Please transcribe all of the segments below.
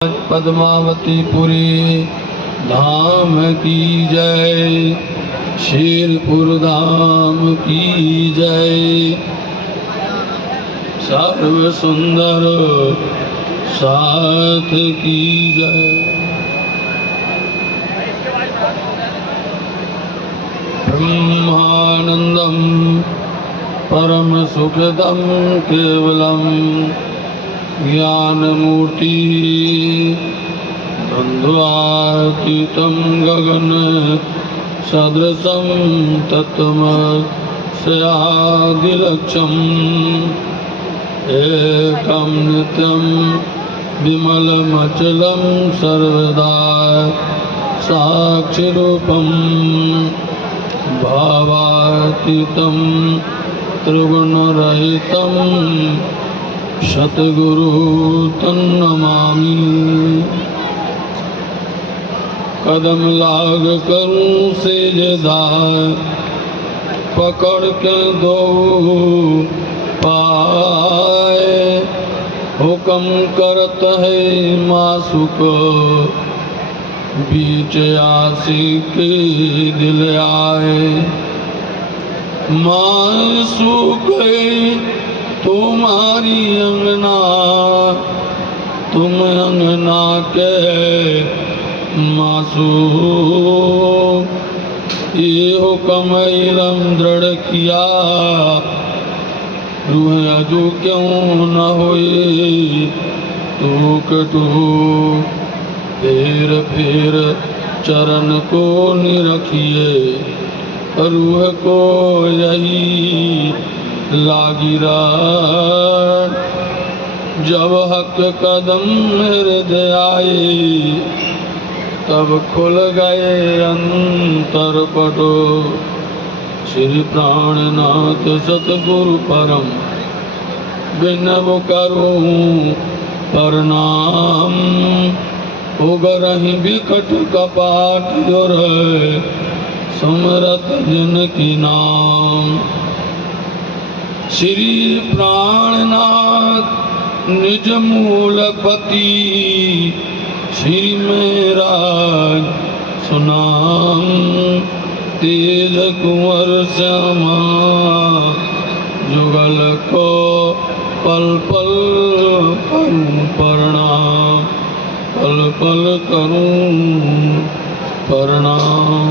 पद्मावतीपुरी धाम की जय, शीलपुर धाम की जय। सर्व सुंदर साथ की जय। ब्रह्मानंदम परम सुखदम केवलम ज्ञानमूर्ति द्वंद्वातीतं गगन सदृशं तत्त्वमस्यादिलक्ष्यम् एकं नित्यं विमलमचलं सर्वदा साक्षिरूपं भावातीतं त्रिगुणरहितं सतगुरु तन्नमामि। कदम लाग करूं सेजदार पकड़ के दो पाए, हुक्म करत है मासुक बीच आशिक दिल आए। मासूक तुम्हारी अंगना तुम अंगना के मासूम, ये हुक्म इलम दृढ़ किया रूह अजू क्यों न होए टूक टूक। फिर चरण को निरखिए रूह को यही लागिरा। जब हक कदम हृदय आए तब खुल गए अंतर पटो। श्री प्राणनाथ सतगुरु परम विनव करूं प्रणाम। उगरहि बिकट कपाट और सुमरत जिनकी नाम। श्री प्राणनाथ निज मूलपति श्री मेरा सुनाम। तेज कुंवर श्यामा जुगल को पल पल करूं प्रणाम, पल पल करूं प्रणाम।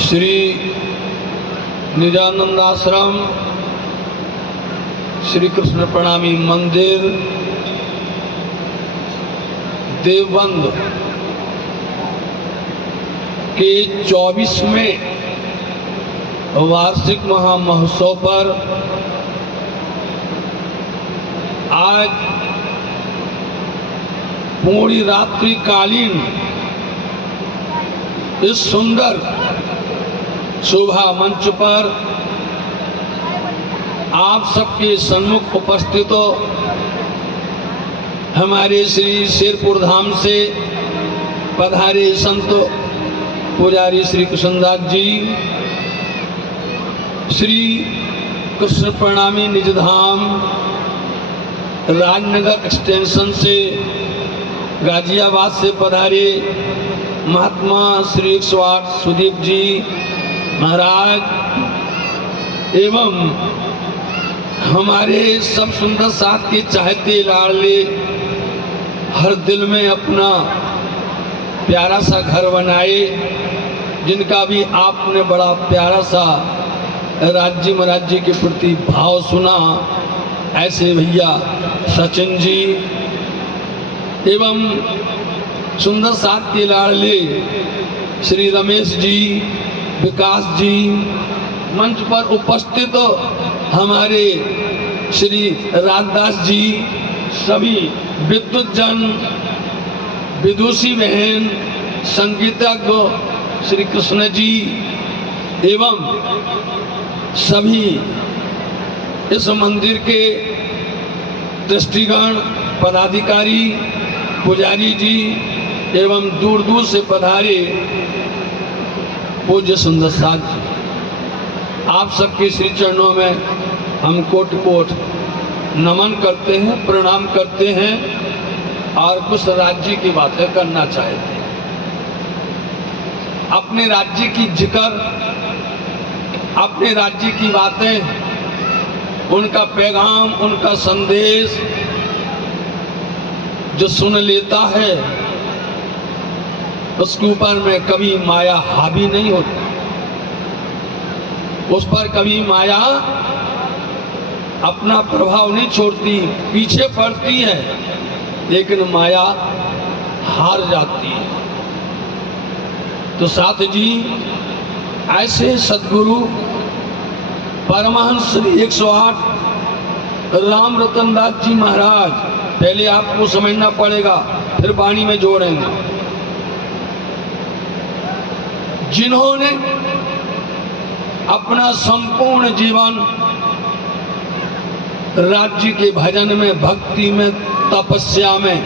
श्री निजानंद आश्रम श्री कृष्ण प्रणामी मंदिर देवबंद के 24वें वार्षिक महामहोत्सव पर आज पूरी रात्रि कालीन इस सुंदर शोभा मंच पर आप सबके सन्मुख उपस्थित हो। हमारे श्री शेरपुर धाम से पधारे संत पुजारी श्री कृष्णदास जी, श्री कृष्ण प्रणामी निज धाम राजनगर एक्सटेंशन से गाजियाबाद से पधारे महात्मा श्री 108 सुदीप जी महाराज एवं हमारे सब सुंदर साथ के चाहते लाडले हर दिल में अपना प्यारा सा घर बनाए, जिनका भी आपने बड़ा प्यारा सा राज्य महाराज के प्रति भाव सुना, ऐसे भैया सचिन जी एवं सुंदर साथ के लाडले श्री रमेश जी, विकास जी, मंच पर उपस्थित हमारे श्री राजदास जी, सभी विद्युत जन, विदुषी बहन, संगीतज्ञ श्री कृष्ण जी एवं सभी इस मंदिर के दृष्टिगण, पदाधिकारी, पुजारी जी एवं दूर दूर से पधारे पूज्य सुंदर साथ जी, आप सबके श्री चरणों में हम कोट कोट नमन करते हैं, प्रणाम करते हैं और कुछ राज्य की बातें करना चाहते हैं। अपने राज्य की जिक्र, अपने राज्य की बातें, उनका पैगाम, उनका संदेश जो सुन लेता है उसके ऊपर में कभी माया हावी नहीं होती, उस पर कभी माया अपना प्रभाव नहीं छोड़ती, पीछे पड़ती है, लेकिन माया हार जाती है। तो साथ जी ऐसे सदगुरु परमहंस श्री 108 राम रतन दास जी महाराज, पहले आपको समझना पड़ेगा, फिर वाणी में जोड़ेंगे, जिन्होंने अपना संपूर्ण जीवन राज्य के भजन में, भक्ति में, तपस्या में,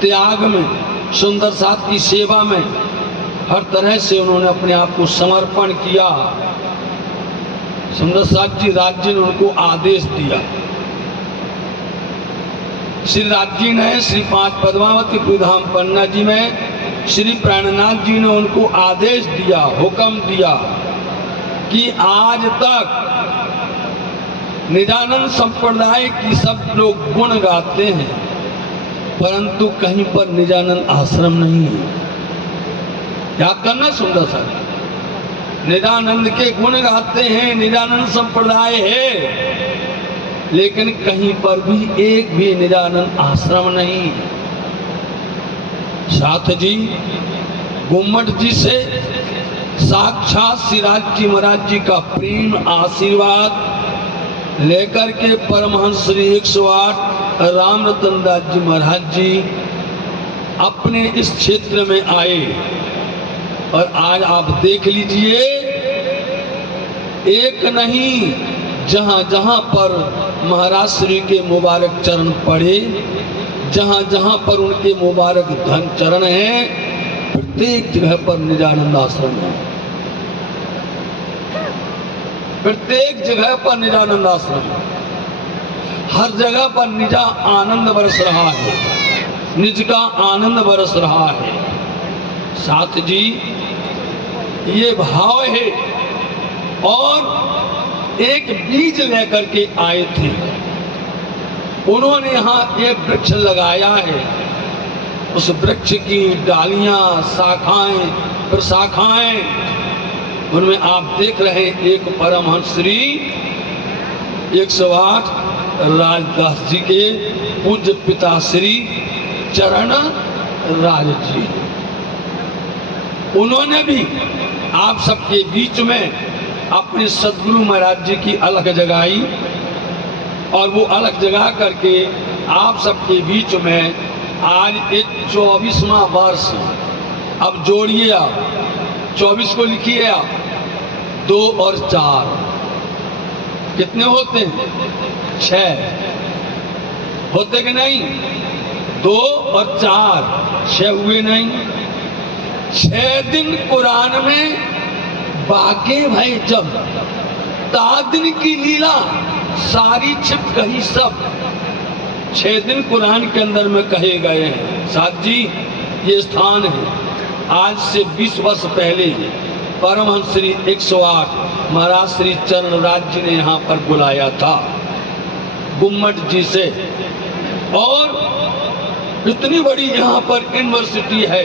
त्याग में, सुंदर साथ की सेवा में, हर तरह से उन्होंने अपने आप को समर्पण किया। सुंदर साथ जी राज्य ने उनको आदेश दिया। श्री राज्य ने श्री 5 पद्मावती धाम पन्ना जी में श्री प्राणनाथ जी ने उनको आदेश दिया, हुक्म दिया कि आज तक निजानंद संप्रदाय की सब लोग गुण गाते हैं, परंतु कहीं पर निजानंद आश्रम नहीं है। याद करना सुंदर सा, निजानंद के गुण गाते हैं, निजानंद संप्रदाय है, लेकिन कहीं पर भी एक भी निजानंद आश्रम नहीं। साथ जी गुम्मट जी से साक्षात श्री राज्य महाराज जी का प्रेम आशीर्वाद लेकर के परमहंस श्री 108 राम रतन दास जी महाराज जी अपने इस क्षेत्र में आए। और आज आप देख लीजिए, एक नहीं, जहां जहां पर महाराज श्री के मुबारक चरण पड़े, जहां जहां पर उनके मुबारक धन चरण हैं, प्रत्येक जगह पर निजानंद आश्रम है, प्रत्येक जगह पर निजानंद आश्रम है। हर जगह पर निजा आनंद बरस रहा है, निज का आनंद बरस रहा है। साथ जी ये भाव है। और एक बीज लेकर के आए थे, उन्होंने यहाँ एक वृक्ष लगाया है, उस वृक्ष की डालियां, शाखाएं, प्रशाखाएं, उनमें आप देख रहे हैं एक परमहंस श्री 108 राजदास जी के पूज्य पिता श्री चरण राज जी, उन्होंने भी आप सबके बीच में अपने सदगुरु महाराज जी की अलग जगाई, और वो अलग जगा करके आप सबके बीच में आज एक 24वां वर्ष, अब जोड़िए आप 24 को लिखिए आप, 2 और 4 कितने होते हैं? 6 होते कि नहीं? 2 और 4 6 हुए नहीं? 6 दिन कुरान में बाके भाई जब तादिन की लीला सारी छिप गई सब, 6 दिन कुरान के अंदर में कहे गए हैं। साथ जी ये स्थान है, आज से 20 वर्ष पहले परमहंस श्री 108 महाराज श्री चरण राज जी ने यहाँ पर बुलाया था गुम्मट जी से। और इतनी बड़ी यहाँ पर यूनिवर्सिटी है,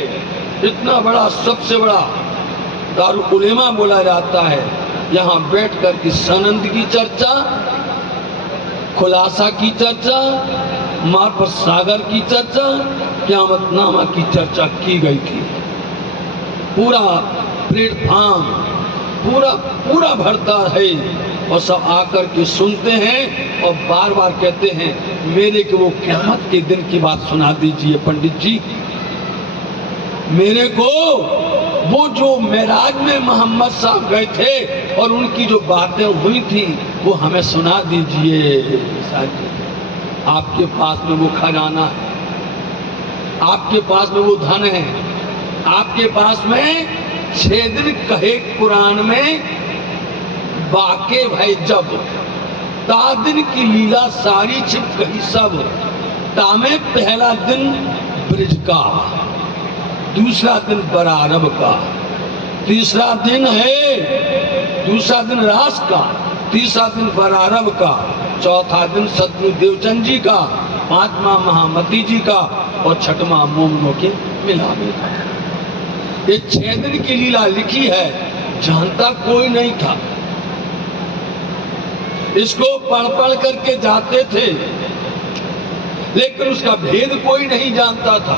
इतना बड़ा, सबसे बड़ा दारुल उलेमा बोला जाता है। यहाँ बैठ कर के सनंद की चर्चा, खुलासा की चर्चा, मार्फत सागर की चर्चा, क़यामतनामा की चर्चा की गई थी। पूरा प्लेटफार्म पूरा भरता है, और सब आकर के सुनते हैं और बार बार कहते हैं मेरे को वो क़यामत के दिन की बात सुना दीजिए पंडित जी, मेरे को वो जो मेराज में मोहम्मद साहब गए थे और उनकी जो बातें हुई थी वो हमें सुना दीजिए। आपके पास में वो खजाना है, आपके पास में वो धन है, आपके पास में 6 दिन कहे कुरान में बाके भाई जब तादिन की लीला सारी छिप गई सब, तामे पहला दिन ब्रिज का, दूसरा दिन बरारब का, तीसरा दिन है, दूसरा दिन रास का, तीसरा दिन बरारब का, चौथा दिन सदगुरु देवचंद जी का, पांचवा महामती जी का और छठवां मोमनों के मिलावे का। ये 6 दिन की लीला लिखी है, जानता कोई नहीं था। इसको पढ़ पढ़ करके जाते थे, लेकिन उसका भेद कोई नहीं जानता था।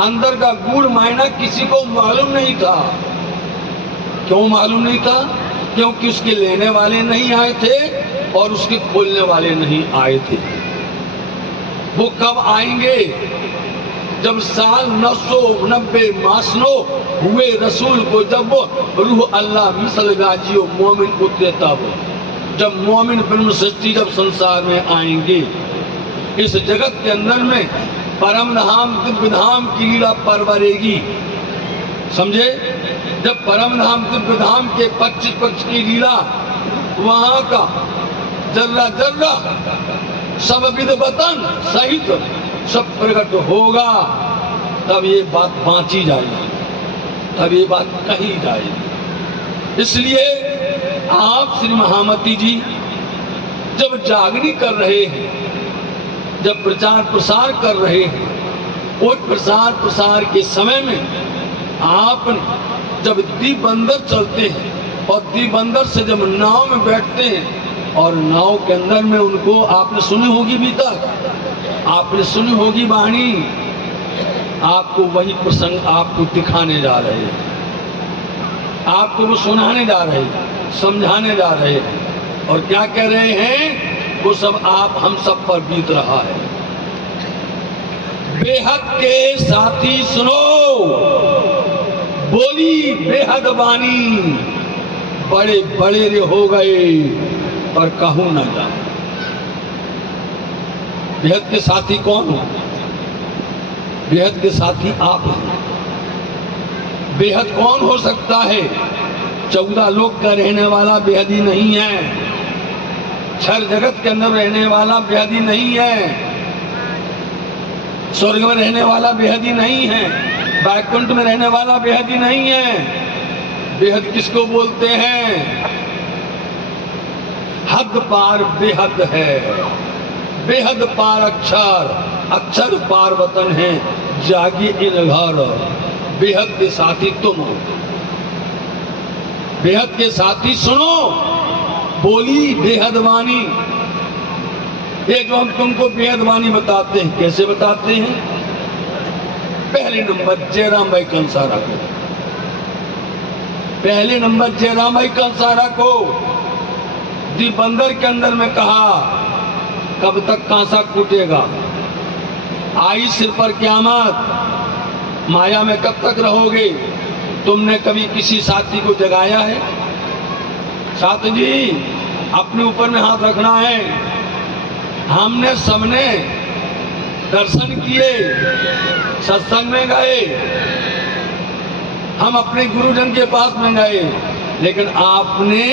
अंदर का गूढ़ मायना किसी को मालूम नहीं था। क्यों मालूम नहीं था? क्योंकि उसके लेने वाले नहीं आए थे और उसके खोलने वाले नहीं आए थे। वो कब आएंगे? जब साल 990 मासनो हुए रसूल को, जब वो रूह अल्लाह मिसल गाजियो मोमिन उतरे, तब जब मोमिन ब्रह्म सृष्टि जब संसार में आएंगे, इस जगत के अंदर में परम धाम दिव्य धाम की लीला परवरेगी। समझे? जब परम धाम दिव्य धाम के 25 पक्ष की लीला, वहां का जर्रा जर्रा सब विध वतन सहित सब प्रकट होगा, तब ये बात बांची जाएगी, तब ये बात कही जाएगी। इसलिए आप श्री महामती जी जब जागरण कर रहे हैं, जब प्रचार प्रसार कर रहे हैं, वो प्रचार प्रसार के समय में आपने जब दीपबंदर चलते हैं और दीपबंदर से जब नाव में बैठते हैं और नाव के अंदर में उनको आपने सुनी होगी भी तक, आपने सुनी होगी वाणी, आपको वही प्रसंग आपको दिखाने जा रहे हैं, आपको वो सुनाने जा रहे हैं, समझाने जा रहे हैं। और क्या कह रहे हैं? वो सब आप हम सब पर बीत रहा है। बेहद के साथी सुनो, बोली बेहद वाणी, बड़े बड़े रे हो गए पर कहूं न जाने। बेहद के साथी कौन हो? बेहद के साथी आप हैं। बेहद कौन हो सकता है? 14 लोक का रहने वाला बेहदी नहीं है, क्षर जगत के अंदर रहने वाला बेहदी नहीं है, स्वर्ग में रहने वाला बेहदी नहीं है, वैकुंठ में रहने वाला बेहदी नहीं है। बेहद किसको बोलते हैं? हद पार बेहद है, बेहद पार अक्षर, अक्षर पार वतन है, जागी इन घर। बेहद के साथी तुम हो, बेहद के साथी सुनो, बोली बेहद वाणी। ये जो हम तुमको बेहद वाणी बताते हैं, कैसे बताते हैं? पहले नंबर जयराम भाई कंसारा को, पहले नंबर जयराम भाई कंसारा को दीपबंदर के अंदर में कहा, कब तक कांसा कूटेगा? आई सिर पर क़यामत, माया में कब तक रहोगे? तुमने कभी किसी साथी को जगाया है? साथी जी अपने ऊपर में हाथ रखना है। हमने सबने दर्शन किए, सत्संग में गए, हम अपने गुरुजन के पास में गए, लेकिन आपने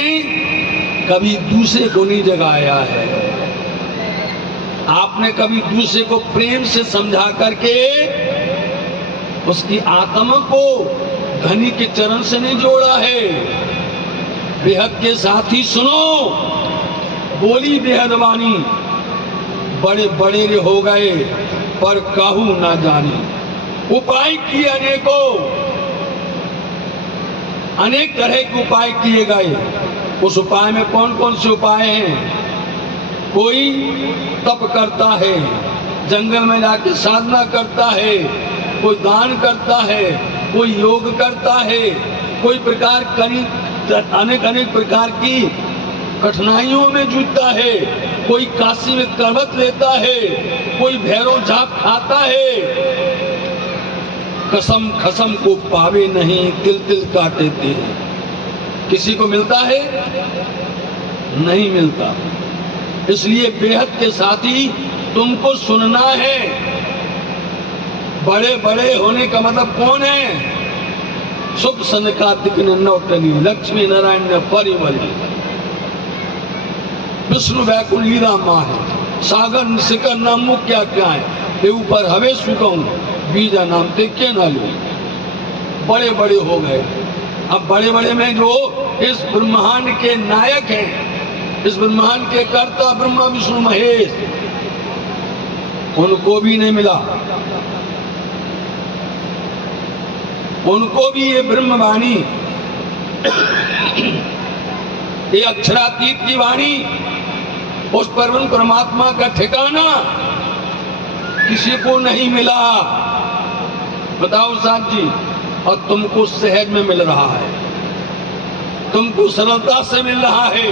कभी दूसरे को नहीं जगाया है। आपने कभी दूसरे को प्रेम से समझा करके उसकी आत्मा को धनी के चरण से नहीं जोड़ा है। बेहद के साथी सुनो, बोली बेहद वाणी, बड़े बड़े रे हो गए पर कहूं ना जानी। उपाय किए अनेकों, अनेक तरह के उपाय किए गए। उस उपाय में कौन कौन से उपाय हैं? कोई तप करता है, जंगल में जाके साधना करता है, कोई दान करता है, कोई योग करता है, कोई प्रकार अनेक अनेक प्रकार की कठिनाइयों में जूझता है, कोई काशी में करवट लेता है, कोई भैरव झाप खाता है। कसम खसम को पावे नहीं, तिल तिल काटे थे। किसी को मिलता है? नहीं मिलता। इसलिए बेहद के साथी तुमको सुनना है। बड़े बड़े होने का मतलब कौन है? सुख सनकादिक ने नौटनी, लक्ष्मी नारायण ने परिवली। विष्णु वैकुंठ लीला माँ है, सागर शिखर नाम मुख क्या क्या है, ये ऊपर हवे सुकूं बीजा नाम ते के न लो। बड़े बड़े हो गए। अब बड़े बड़े में जो इस ब्रह्मांड के नायक हैं, इस ब्रह्मांड के कर्ता ब्रह्मा विष्णु महेश, उनको भी नहीं मिला। उनको भी ये ब्रह्मवाणी, ये अक्षरातीत की वाणी, उस परम परमात्मा का ठिकाना किसी को नहीं मिला। बताओ साथ जी। और तुमको सहज में मिल रहा है, तुमको सरलता से मिल रहा है,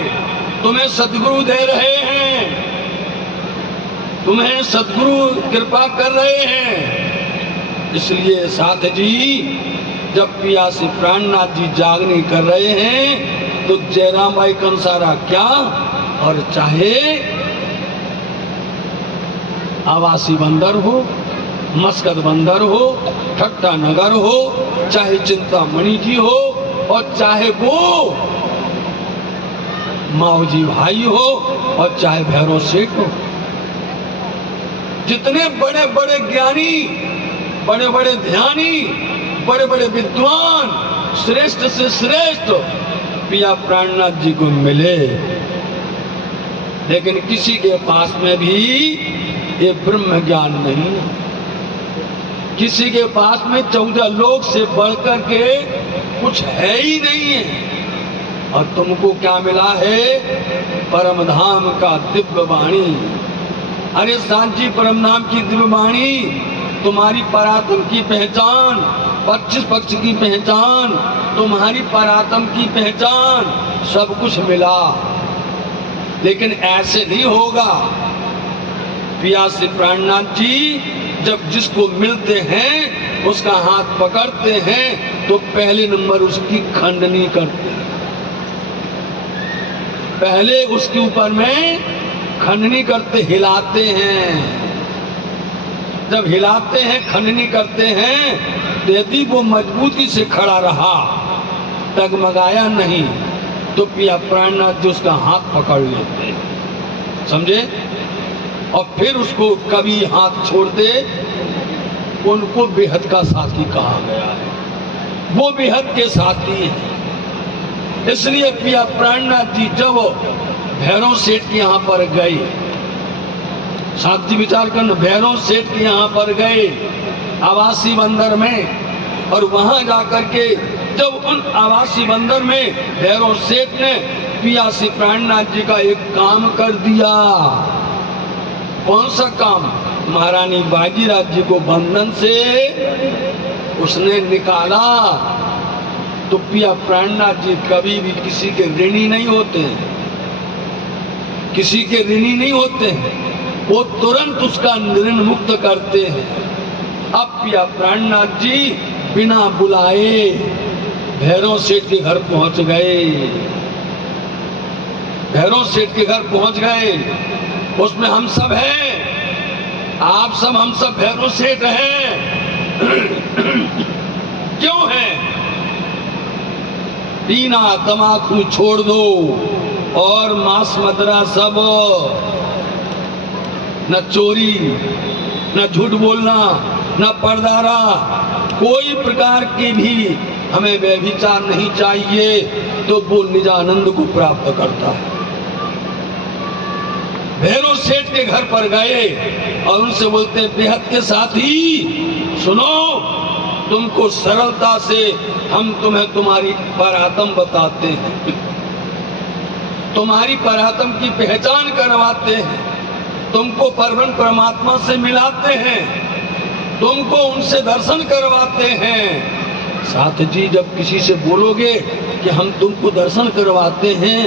तुम्हें सद्गुरु दे रहे हैं, तुम्हें सद्गुरु कृपा कर रहे हैं। इसलिए साथ जी जब पियासी प्राणनाथ जी जागने कर रहे हैं तो जयराम भाई कंसारा क्या, और चाहे आवासी बंदर हो, मस्कत बंदर हो, ठट्टा नगर हो, चाहे चिंतामणि जी हो, और चाहे वो माओजी भाई हो, और चाहे भैरव सेठ हो, जितने बड़े बड़े ज्ञानी, बड़े बड़े ध्यानी, बड़े बड़े विद्वान, श्रेष्ठ से श्रेष्ठ पिया प्राणनाथ जी को मिले, लेकिन किसी के पास में भी ये ब्रह्म ज्ञान नहीं है। किसी के पास में 14 लोक से बढ़कर के कुछ है ही नहीं है। और तुमको क्या मिला है? परम धाम का दिव्य वाणी। अरे सांची परम धाम की दिव्य वाणी, तुम्हारी परात्म की पहचान, 25 पक्ष की पहचान, तुम्हारी परात्म की पहचान, सब कुछ मिला। लेकिन ऐसे नहीं होगा। पियासी प्राणनाथ जी जब जिसको मिलते हैं उसका हाथ पकड़ते हैं तो पहले नंबर उसकी खंडनी करते हैं, पहले उसके ऊपर में खंडनी करते, हिलाते हैं। जब हिलाते हैं, खंडनी करते हैं, यदि वो मजबूती से खड़ा रहा, डगमगाया नहीं, तो पिया प्राणनाथ जी उसका हाथ पकड़ लेते हैं, समझे? और फिर उसको कभी हाथ छोड़ दे, उनको बेहद का साथी कहा गया है। वो बेहद के साथी हैं। इसलिए पिया प्राणनाथ जी जब भैरव सेठ के यहाँ पर गए, साथी विचार करना, भैरव सेठ के यहाँ पर गए आवासी बंदर में, और वहां जाकर के जब उन आवासी बंदर में भैरव सेठ ने पियासी प्राणनाथ जी का एक काम कर दिया। कौन सा काम? महारानी बाजीराज जी को बंधन से उसने निकाला। तो पिया प्राणनाथ जी कभी भी किसी के ऋणी नहीं होते हैं, किसी के ऋणी नहीं होते हैं, वो तुरंत उसका ऋण मुक्त करते हैं। अब पिया प्राणनाथ जी बिना बुलाए भैरव सेठ के घर पहुंच गए। भैरव सेठ के घर पहुंच गए, उसमें हम सब हैं, आप सब, हम सब भैरव सेठ हैं। क्यों हैं? पीना तमाकू छोड़ दो और मांस मदिरा सब, न चोरी, न झूठ बोलना, न पर्दारा, कोई प्रकार की भी हमें व्यभिचार नहीं चाहिए, तो वो निजानंद को प्राप्त करता है। भैरव सेठ के घर पर गए और उनसे बोलते हैं, बेहद के साथी सुनो, तुमको सरलता से हम तुम्हें तुम्हारी परात्म बताते हैं, तुम्हारी परात्म की पहचान करवाते हैं, तुमको परम परमात्मा से मिलाते हैं, तुमको उनसे दर्शन करवाते हैं। साथ जी जब किसी से बोलोगे कि हम तुमको दर्शन करवाते हैं,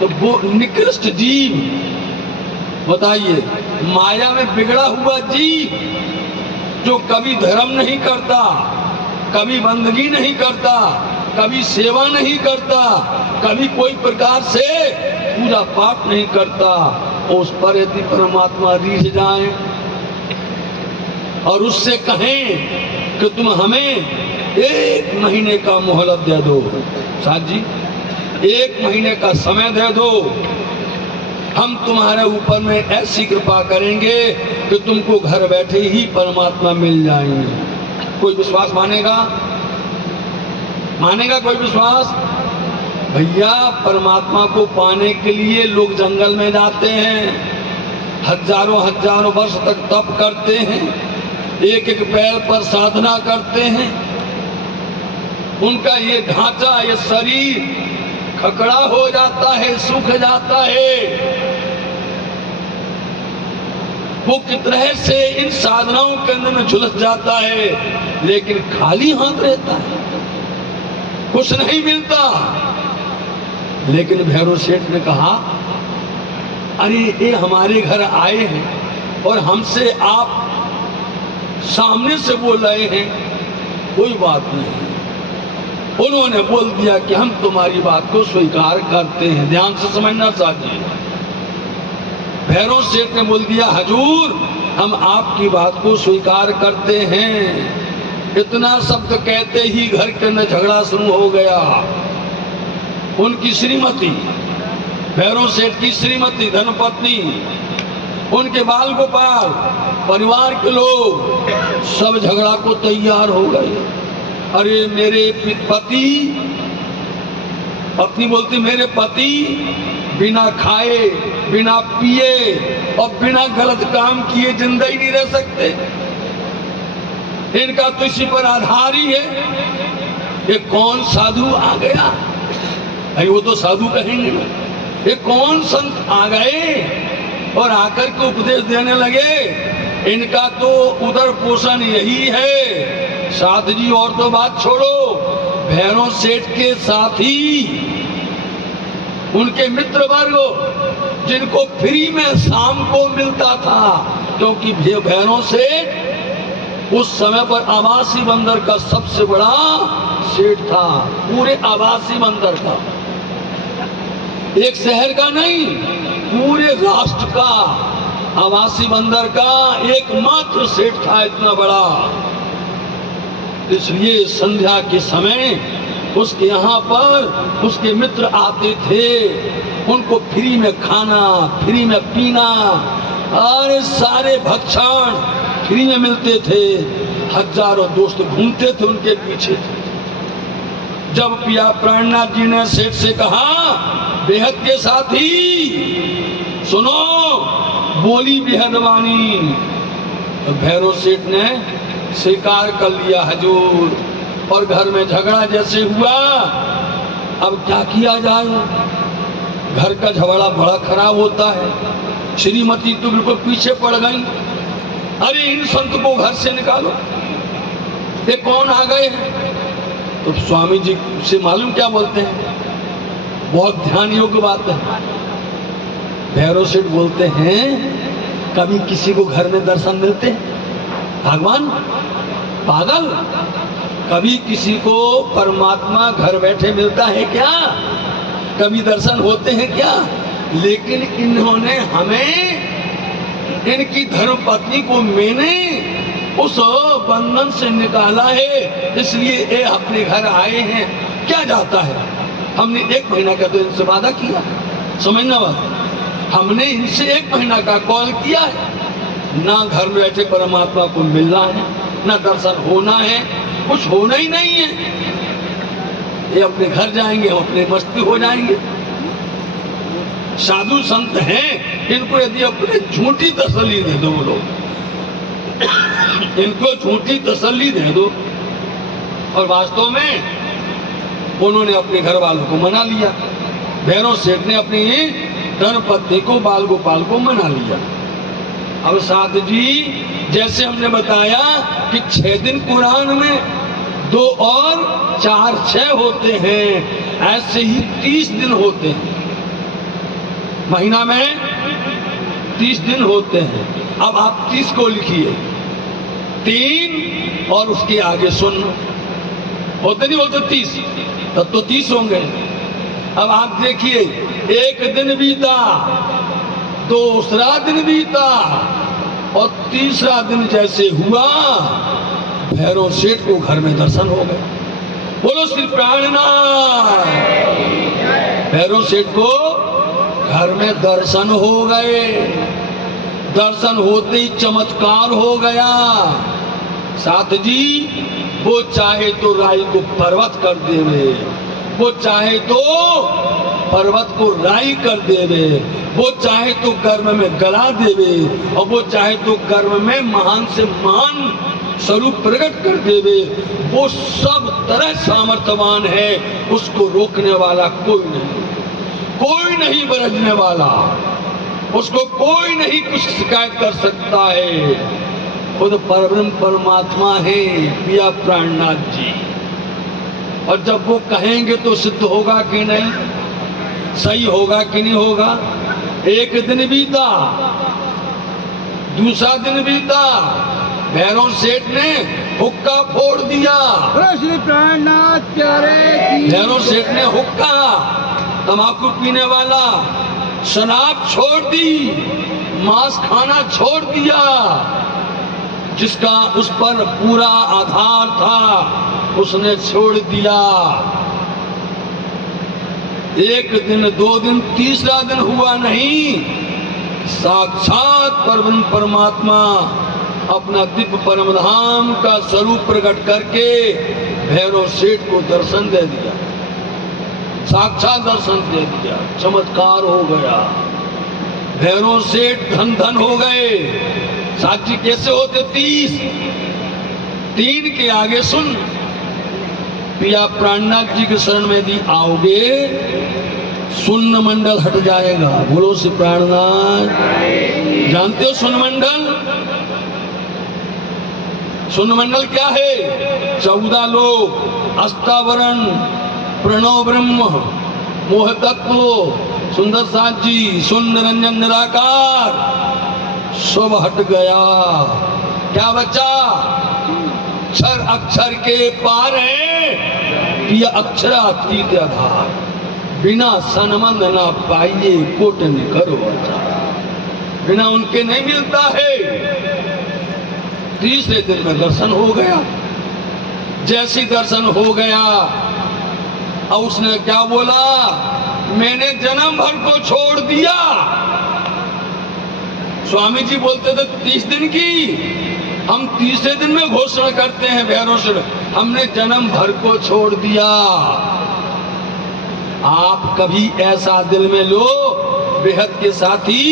तो वो निकृष्ट जीव, बताइए, माया में बिगड़ा हुआ जीव जो कभी धर्म नहीं करता, कभी बंदगी नहीं करता, कभी सेवा नहीं करता, कभी कोई प्रकार से पूजा पाठ नहीं करता, उस पर यदि परमात्मा रीझ जाए और उससे कहें कि तुम हमें 1 महीने का मोहलत दे दो, साथ जी 1 महीने का समय दे दो, हम तुम्हारे ऊपर में ऐसी कृपा करेंगे कि तुमको घर बैठे ही परमात्मा मिल जाएंगे। कोई विश्वास मानेगा? मानेगा कोई विश्वास? भैया परमात्मा को पाने के लिए लोग जंगल में जाते हैं, हजारों हजारों वर्ष तक तप करते हैं, एक एक पैर पर साधना करते हैं। उनका ये ढांचा, ये शरीर खकड़ा हो जाता है, सूख जाता है। वो किस तरह से इन साधनाओं के अंदर में झुलस जाता है, लेकिन खाली हाथ रहता है, कुछ नहीं मिलता। लेकिन भैरव सेठ ने कहा, अरे ये हमारे घर आए हैं और हमसे आप सामने से बोल रहे हैं, कोई बात नहीं। उन्होंने बोल दिया कि हम तुम्हारी बात को स्वीकार करते हैं। ध्यान से समझना चाहिए। भैरव सेठ ने बोल दिया, हजूर हम आपकी बात को स्वीकार करते हैं। इतना शब्द कहते ही घर के अंदर झगड़ा शुरू हो गया। उनकी श्रीमती, भैरव सेठ की श्रीमती, धर्मपत्नी, उनके बाल गोपाल, परिवार के लोग सब झगड़ा को तैयार हो गए। अरे मेरे पति, पत्नी बोलती मेरे पति बिना खाए, बिना पिए और बिना गलत काम किए जिंदा ही नहीं रह सकते। इनका तो इसी पर आधार ही है। ये कौन साधु आ गया? अरे वो तो साधु कहेंगे ना। ये कौन संत आ गए और आकर के उपदेश देने लगे। इनका तो उदर पोषण यही है। साथ जी और तो बात छोड़ो, भैरव सेठ के साथी, उनके मित्र वर्ग जिनको फ्री में शाम को मिलता था, क्योंकि भैरव सेठ उस समय पर आवासी बंदर का सबसे बड़ा सेठ था, पूरे आवासी बंदर का, एक शहर का नहीं, पूरे राष्ट्र का आवासी बंदर का एकमात्र सेठ था, इतना बड़ा। इसलिए संध्या के समय उसके यहाँ पर उसके मित्र आते थे, उनको फ्री में खाना, फ्री में पीना और सारे भक्षण फ्री में मिलते थे। हजारों दोस्त घूमते थे उनके पीछे। जब पिया प्राणनाथ जी ने सेठ से कहा, बेहद के साथी सुनो, बोली बेहद वाणी, तो भैरव सेठ ने स्वीकार कर लिया, हजूर। और घर में झगड़ा जैसे हुआ, अब क्या किया जाए? घर का झगड़ा बड़ा खराब होता है। श्रीमती तो बिल्कुल पीछे पड़ गई। अरे इन संत को घर से निकालो, ये कौन आ गए हैं? तो स्वामी जी से मालूम क्या बोलते हैं, बहुत ध्यान योग्य बात है। भैरव सेठ बोलते हैं, कभी किसी को घर में दर्शन मिलते हैं? भगवान पागल, कभी किसी को परमात्मा घर बैठे मिलता है क्या? कभी दर्शन होते हैं क्या? लेकिन इन्होंने हमें, इनकी धर्म पत्नी को मैंने उस बंधन से निकाला है, इसलिए ये अपने घर आए हैं। क्या जाता है? हमने 1 महीना का तो इनसे वादा किया, समझना बात। हमने इनसे 1 महीना का कॉल किया है, ना घर में बैठे परमात्मा को मिलना है, ना दर्शन होना है, कुछ होना ही नहीं है। ये अपने घर जाएंगे, अपने मस्ती हो जाएंगे। साधु संत हैं, इनको यदि अपने झूठी तसल्ली दे दो, वो लोग इनको झूठी तसल्ली दे दो, और वास्तव में उन्होंने अपने घर वालों को मना लिया। भैरव सेठ ने अपनी धर्मपत्नी को, बाल गोपाल को मना लिया। अब साथ जी, जैसे हमने बताया कि 6 दिन कुरान में 2 और 4 6 होते हैं, ऐसे ही 30 दिन होते हैं। महीना में 30 दिन होते हैं। अब आप 30 को लिखिए, 3 और उसके आगे 0 होते नहीं होते 30, तब तो 30 होंगे। अब आप देखिए, एक दिन बीता, दूसरा दिन बीता और तीसरा दिन जैसे हुआ, भैरव सेठ को घर में दर्शन हो गए। बोलो श्री प्राणनाथ। भैरव सेठ को घर में दर्शन हो गए। दर्शन होते ही चमत्कार हो गया। साथ जी, वो चाहे तो राई को पर्वत कर देवे, वो चाहे तो पर्वत को राई कर देवे, वो चाहे तो गर्भ में गला देवे, और वो चाहे तो गर्भ में महान से महान स्वरूप प्रकट कर देवे। वो सब तरह सामर्थ्यवान है, उसको रोकने वाला कोई नहीं, कोई नहीं बरजने वाला, उसको कोई नहीं कुछ शिकायत कर सकता है। खुद परब्रह्म परमात्मा है पिया प्राणनाथ जी। और जब वो कहेंगे तो सिद्ध होगा कि नहीं, सही होगा कि नहीं होगा। एक दिन बीता, दूसरा दिन बीता, भैरव सेठ ने हुक्का फोड़ दिया। श्री प्राणनाथ प्यारे की भैरव सेठ ने हुक्का, तंबाकू पीने वाला, शराब छोड़ दी, मांस खाना छोड़ दिया। जिसका उस पर पूरा आधार था उसने छोड़ दिया। एक दिन, दो दिन, तीसरा दिन हुआ नहीं, साक्षात परम परमात्मा अपना दिव्य परम धाम का स्वरूप प्रकट करके भैरव सेठ को दर्शन दे दिया, साक्षात दर्शन दे दिया। चमत्कार हो गया। भैरव सेठ धन धन हो गए। साक्षी कैसे होते? 30 3 के आगे सुन, पिया प्राणनाथ जी के शरण में यदि आओगे, शून्य मंडल हट जाएगा। बोलो श्री प्राणनाथ। जानते हो शून्य मंडल? शून्य मंडल क्या है? 14 लोग, अष्टावरण, प्रणव ब्रह्म, मोह तत्व, सुंदर साथ जी, शून्य रंजन निराकार, सब हट गया। क्या बचा? अक्षर अक्षर के पार है, यह अक्षरातीत आधार, बिना सनमंद ना पाइए कोटन करो आचार। बिना उनके नहीं मिलता है। तीसरे दिन में दर्शन हो गया। जैसी दर्शन हो गया, और उसने क्या बोला? मैंने जन्म भर को छोड़ दिया। स्वामी जी बोलते थे 30 दिन की, हम तीसरे दिन में घोषणा करते हैं भैरव से, हमने जन्म भर को छोड़ दिया। आप कभी ऐसा दिल में लो, बेहद के साथी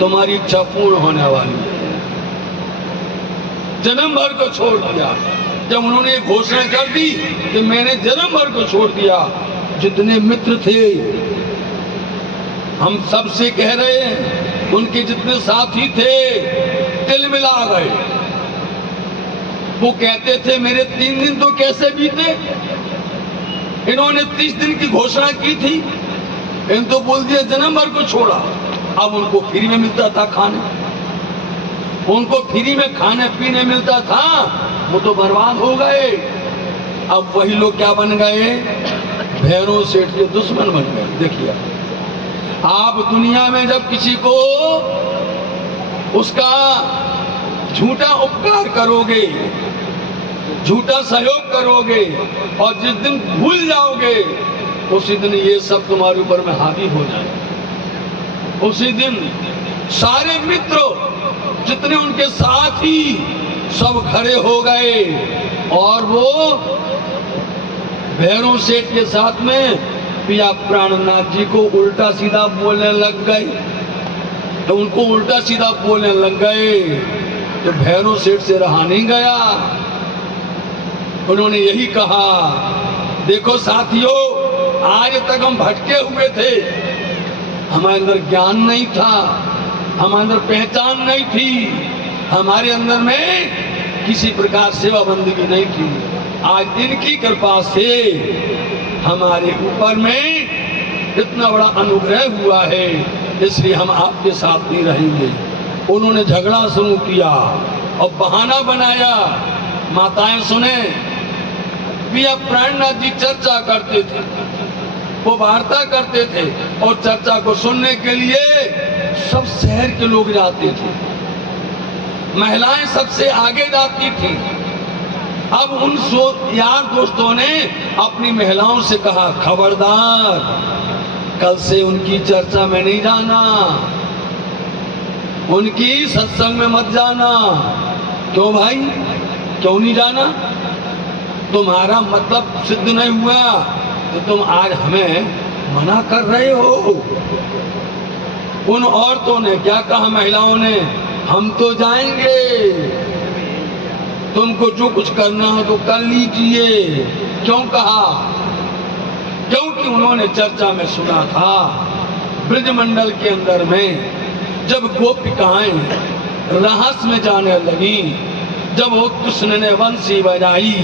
तुम्हारी इच्छा पूर्ण होने वाली है। जन्म भर को छोड़ दिया। जब उन्होंने घोषणा कर दी कि मैंने जन्म भर को छोड़ दिया, जितने मित्र थे हम सबसे कह रहे हैं, उनके जितने साथी थे तिल मिला गए। वो कहते थे मेरे 3 दिन तो कैसे बीते। इन्होंने 30 दिन की घोषणा की थी, इन तो बोल दिया जन्म भर को छोड़ा। अब उनको फ्री में मिलता था खाने, उनको फ्री में खाने पीने मिलता था, वो तो बर्बाद हो गए। अब वही लोग क्या बन गए? भैरव सेठ के दुश्मन बन गए। देखिए, आप दुनिया में जब किसी को उसका झूठा उपकार करोगे, झूठा सहयोग करोगे, और जिस दिन भूल जाओगे, उसी दिन ये सब तुम्हारे ऊपर में हावी हो जाए। उसी दिन सारे मित्र जितने उनके साथी सब खड़े हो गए, और वो भैरव सेठ के साथ में पिया प्राणनाथ जी को उल्टा सीधा बोलने लग गए। तो उनको उल्टा सीधा बोलने लग गए तो भैरव सेठ से रहा नहीं गया। उन्होंने यही कहा, देखो साथियों, आज तक हम भटके हुए थे, हमारे अंदर ज्ञान नहीं था, हमारे अंदर पहचान नहीं थी, हमारे अंदर में किसी प्रकार सेवा बंदगी नहीं थी। आज इनकी कृपा से हमारे ऊपर में इतना बड़ा अनुग्रह हुआ है, इसलिए हम आपके साथ नहीं रहेंगे। उन्होंने झगड़ा शुरू किया और बहाना बनाया। माताएं सुने, पिया प्राणनाथ जी चर्चा करते थे, वो वार्ता करते थे, और चर्चा को सुनने के लिए सब शहर के लोग जाते थे, महिलाएं सबसे आगे जाती थी। अब उन यार दोस्तों ने अपनी महिलाओं से कहा, खबरदार, कल से उनकी चर्चा में नहीं जाना, उनकी सत्संग में मत जाना। क्यों भाई, क्यों नहीं जाना? तुम्हारा मतलब सिद्ध नहीं हुआ तो तुम आज हमें मना कर रहे हो। उन औरतों ने क्या कहा, महिलाओं ने, हम तो जाएंगे, तुमको जो कुछ करना हो तो कर लीजिए। क्यों कहा? क्योंकि उन्होंने चर्चा में सुना था ब्रजमंडल के अंदर में जब गोपिकाएं रहस्य में जाने लगी, जब वो कृष्ण ने बंसी बजाई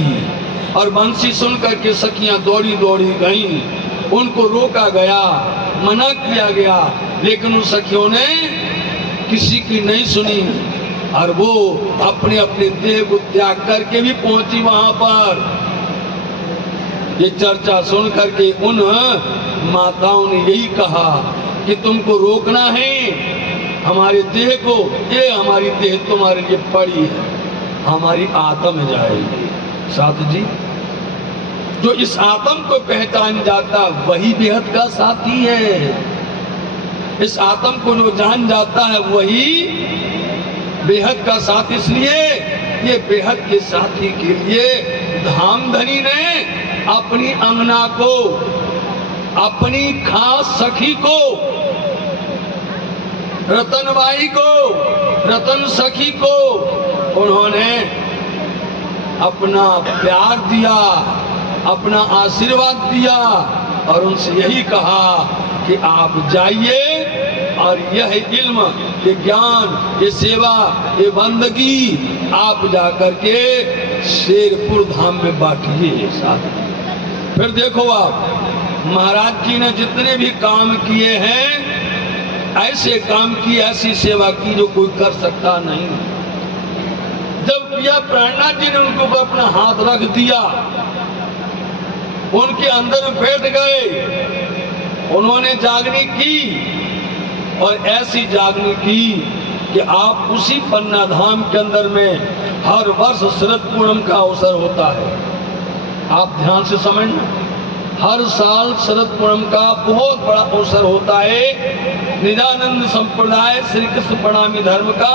और बंसी सुन करके सखियां दौड़ी दौड़ी गईं, उनको रोका गया, मना किया गया, लेकिन उन सखियों ने किसी की नहीं सुनी और वो अपने अपने देह को त्याग करके भी पहुंची वहां पर। ये चर्चा सुन करके उन माताओं ने यही कहा कि तुमको रोकना है हमारे देह को, ये हमारी देह तुम्हारे लिए पड़ी है, हमारी आत्म जाएगी। साथ जी, जो इस आत्म को पहचान जाता वही बेहद का साथी है। इस आत्म को जो जान जाता है वही बेहद का साथी। इसलिए ये बेहद के साथी के लिए धामधनी ने अपनी अंगना को, अपनी खास सखी को, रतनबाई को, रतन सखी को उन्होंने अपना प्यार दिया, अपना आशीर्वाद दिया और उनसे यही कहा कि आप जाइए और यह इल्म, ये ज्ञान, ये सेवा, ये बंदगी आप जाकर के शेरपुर धाम में बांटिए। साथ फिर देखो आप, महाराज जी ने जितने भी काम किए हैं, ऐसे काम की, ऐसी सेवा की जो कोई कर सकता नहीं। जब किया, प्राणनाथ जी ने उनको अपना हाथ रख दिया, उनके अंदर बैठ गए, उन्होंने जागनी की और ऐसी जागनी की कि आप उसी पन्ना धाम के अंदर में हर वर्ष शरद पूर्णिमा का अवसर होता है। आप ध्यान से समझना, हर साल शरद पूर्णिमा का बहुत बड़ा अवसर होता है। निजानंद संप्रदाय श्री कृष्ण प्रणामी धर्म का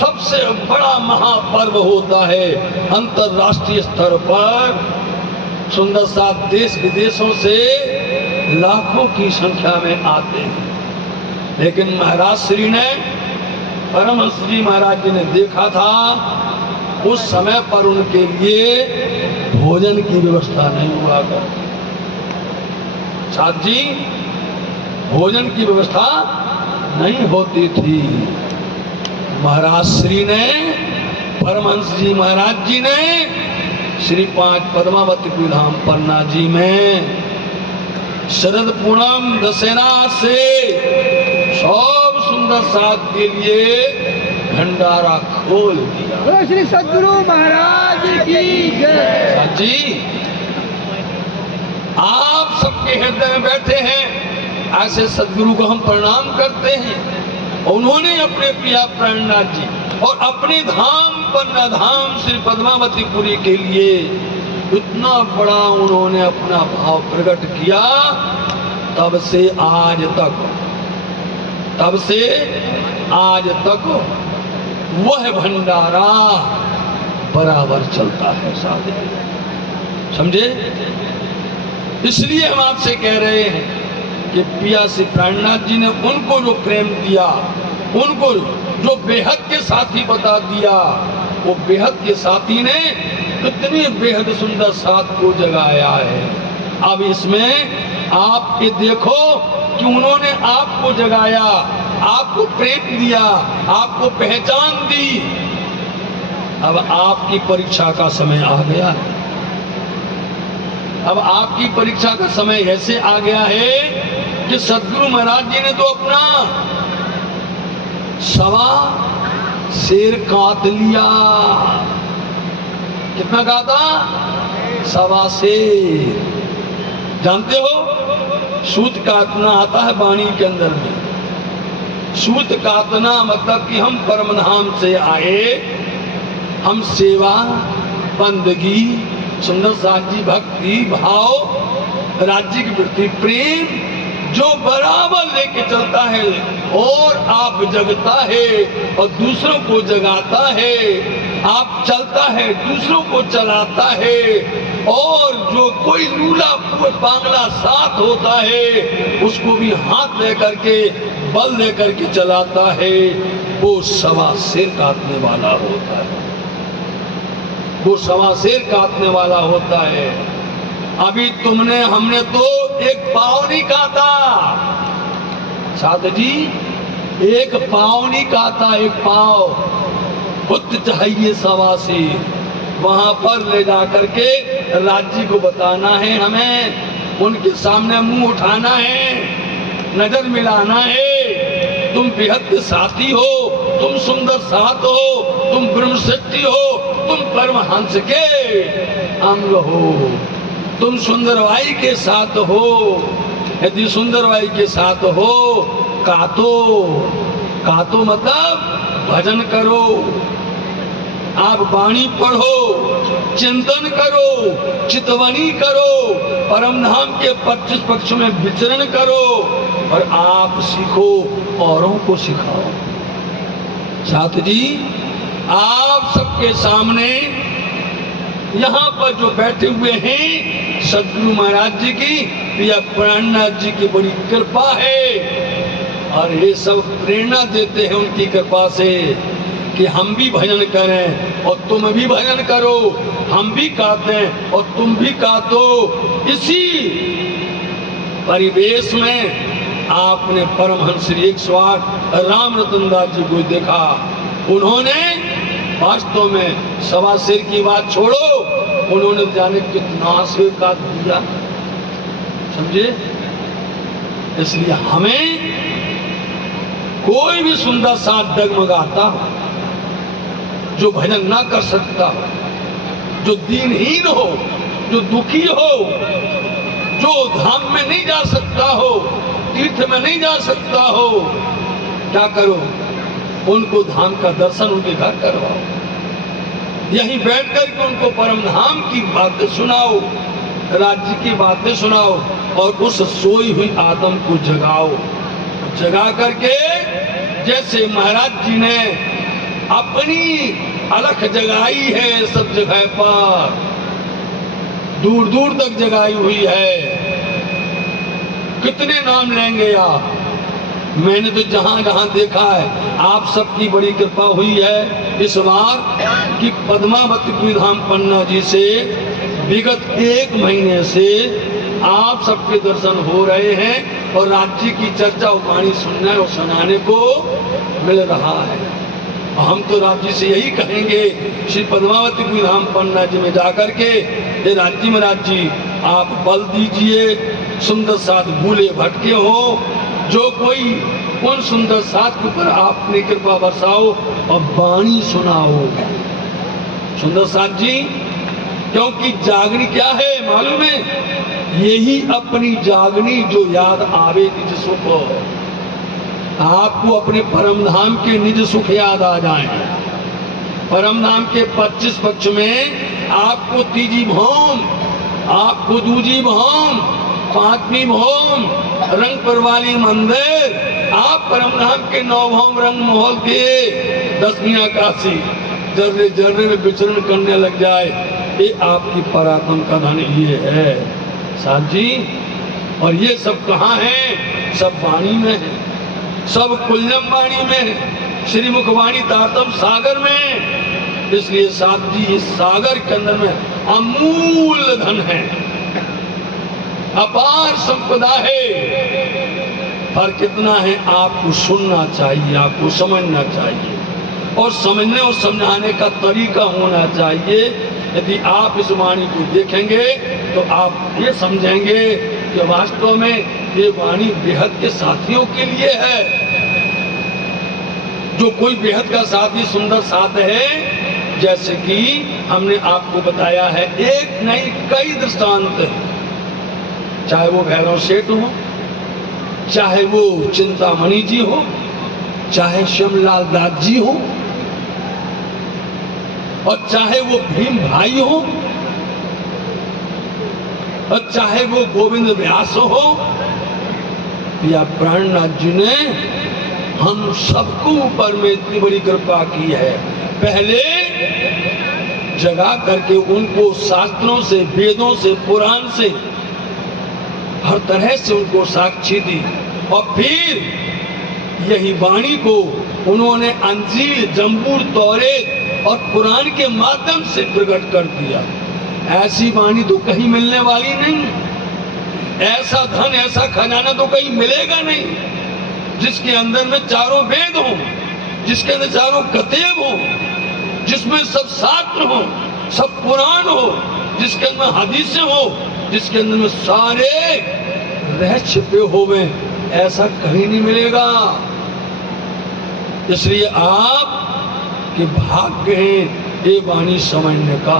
सबसे बड़ा महापर्व होता है। अंतरराष्ट्रीय स्तर पर सुंदर सा देश विदेशों से लाखों की संख्या में आते हैं। लेकिन महाराज श्री ने, परमहंस जी महाराज जी ने देखा था उस समय पर उनके लिए भोजन की व्यवस्था नहीं हुआ करती। साथ जी, भोजन की व्यवस्था नहीं होती थी। महाराज श्री ने, परमहंस जी महाराज जी ने श्री 5 पद्मावती धाम पन्ना जी में शरद पूनम दशहरा से सब सुंदर साथ के लिए भंडारा खोल दिया। श्री सद्गुरु महाराज की जय। साथ जी, आप सबके हृदय में बैठे हैं, ऐसे सद्गुरु को हम प्रणाम करते हैं। उन्होंने अपने प्रिया प्राणनाथ जी और अपने धाम पन्ना धाम श्री पद्मावतीपुरी के लिए इतना बड़ा उन्होंने अपना भाव प्रकट किया। तब से आज तक वह भंडारा बराबर चलता है। साथ समझे? इसलिए हम आपसे कह रहे हैं कि पिया श्री प्राणनाथ जी ने उनको जो प्रेम दिया, उनको जो बेहद के साथी बता दिया, वो बेहद के साथी ने कितने बेहद सुंदर साथ को जगाया है। अब इसमें आप ये देखो कि उन्होंने आपको जगाया, आपको प्रेम दिया, आपको पहचान दी। अब आपकी परीक्षा का समय आ गया है। अब आपकी परीक्षा का समय ऐसे आ गया है कि सद्गुरु महाराज जी ने तो अपना 1.25 शेर काट लिया। कितना काटा? 1.25 शेर। जानते हो, सूत काटना आता है वाणी के अंदर में। सूत काटना मतलब कि हम परमधाम से आए, हम सेवा, बंदगी, सुंदर साथ जी, भक्ति भाव, राज्य की वृत्ति, प्रेम, जो बराबर लेके चलता है और आप जगता है और दूसरों को जगाता है, आप चलता है दूसरों को चलाता है, और जो कोई लूला बांगला साथ होता है उसको भी हाथ लेकर के बल लेकर के चलाता है, वो सवा शेर काटने वाला होता है, वो सवा शेर काटने वाला होता है। अभी हमने तो एक पाँव नहीं काटा साध जी, एक पाँव नहीं काटा, एक पाँव खुद चाहिए सवा शेर। वहां पर ले जाकर के राज्य को बताना है, हमें उनके सामने मुंह उठाना है, नजर मिलाना है। तुम बेहद के साथी हो, तुम सुंदर साथ हो, तुम ब्रह्मशक्ति हो, तुम परमहंस के अंग हो, तुम सुंदरवाई के साथ हो। यदि सुंदरवाई के साथ हो कातो मतलब भजन करो, आप वाणी पढ़ो, चिंतन करो, चितवनी करो, परम धाम के 25 पक्ष में विचरण करो और आप सीखो, औरों को सिखाओ। साथ जी, आप सबके सामने यहाँ पर जो बैठे हुए हैं सदगुरु महाराज जी की, प्रिया प्राणनाथ जी की बड़ी कृपा है, और ये सब प्रेरणा देते हैं उनकी कृपा से कि हम भी भजन करें और तुम भी भजन करो, हम भी गाते और तुम भी गातो। इसी परिवेश में आपने परमहंस श्री 108 राम रतन दास जी को देखा। उन्होंने वास्तव में सवा शेर की बात छोड़ो, उन्होंने जाने कितना शेर काट दिया, समझे। इसलिए हमें कोई भी सुंदर साथ डगमगाता हो, जो भजन ना कर सकता हो, जो दीनहीन हो, जो दुखी हो, जो धाम में नहीं जा सकता हो, तीर्थ में नहीं जा सकता हो, क्या करो, उनको धाम का दर्शन उनके घर करवाओ, यहीं बैठ कर के उनको परम धाम की बातें सुनाओ, राज्य की बातें सुनाओ, और उस सोई हुई आत्म को जगाओ। जगा करके जैसे महाराज जी ने अपनी अलख जगाई है, सब जगह पर दूर दूर तक जगाई हुई है। कितने नाम लेंगे आप, मैंने तो जहां जहां देखा है, आप सबकी बड़ी कृपा हुई है इस बार कि पद्मावती धाम पन्ना जी से विगत 1 महीने से आप सबके दर्शन हो रहे हैं और राज्य की चर्चा और वाणी सुनने और सुनाने को मिल रहा है। हम तो राज्य से यही कहेंगे, श्री पद्मावती धाम पन्ना जी में जाकर के, ये राज्य में राज्य आप बल दीजिए, सुंदर साथ भूले भटके हो, जो कोई उन सुंदर साथ के ऊपर आपने कृपा बरसाओ और वाणी सुनाओ। सुंदर साथ जी, क्योंकि जागनी क्या है मालूम है, यही अपनी जागनी जो याद आवे निज सुख, आपको अपने परम धाम के निज सुख याद आ जाए। परम धाम के 25 पक्ष में आपको तीजी भौम, आपको दूजी भौम, 5वीं भौम, रंग परवाली मंदिर, आप परम धाम के 9 भौम रंग महल के 10वीं आकाशी जर्रे जर्रे में विचरण करने लग जाए, ये आपकी पराक्रम का धन ये है साथ जी। और ये सब कहाँ है, सब वाणी में है, सब कुल्लम वाणी में है, श्रीमुख वाणी तारतम सागर में। इसलिए साथ जी, इस सागर के अंदर में अमूल्य धन है, अपार संपदा है, पर कितना है आपको सुनना चाहिए, आपको समझना चाहिए, और समझने और समझाने का तरीका होना चाहिए। यदि आप इस वाणी को देखेंगे तो आप ये समझेंगे कि वास्तव में ये वाणी बेहद के साथियों के लिए है। जो कोई बेहद का साथी सुंदर साथ है, जैसे कि हमने आपको बताया है, एक नहीं कई दृष्टांत है, चाहे वो भैरव सेठ हो, चाहे वो चिंतामणि जी हो, चाहे श्यामलाल दास जी हो, और चाहे वो भीम भाई हो, और चाहे वो गोविंद व्यास हो, या प्राणनाथ जी ने हम सबको ऊपर में इतनी बड़ी कृपा की है। पहले जगा करके उनको शास्त्रों से, वेदों से, पुराण से, हर तरह से उनको साक्षी दी और फिर यही वाणी को उन्होंने अंजील, जंबूर, तौरेत और कुरान के माध्यम से प्रकट कर दिया। ऐसी वाणी तो कहीं मिलने वाली नहीं, ऐसा धन, ऐसा खजाना तो कहीं मिलेगा नहीं, जिसके अंदर में चारों वेद हो, जिसके अंदर चारों कतेब हो, जिसमें सब शास्त्र हो, सब पुराण हो, जिसके अंदर हदीसें हो, जिसके अंदर में सारे रहस्य छिपे होवे, ऐसा कहीं नहीं मिलेगा। इसलिए आप के भाग्य है ये वाणी समझने का।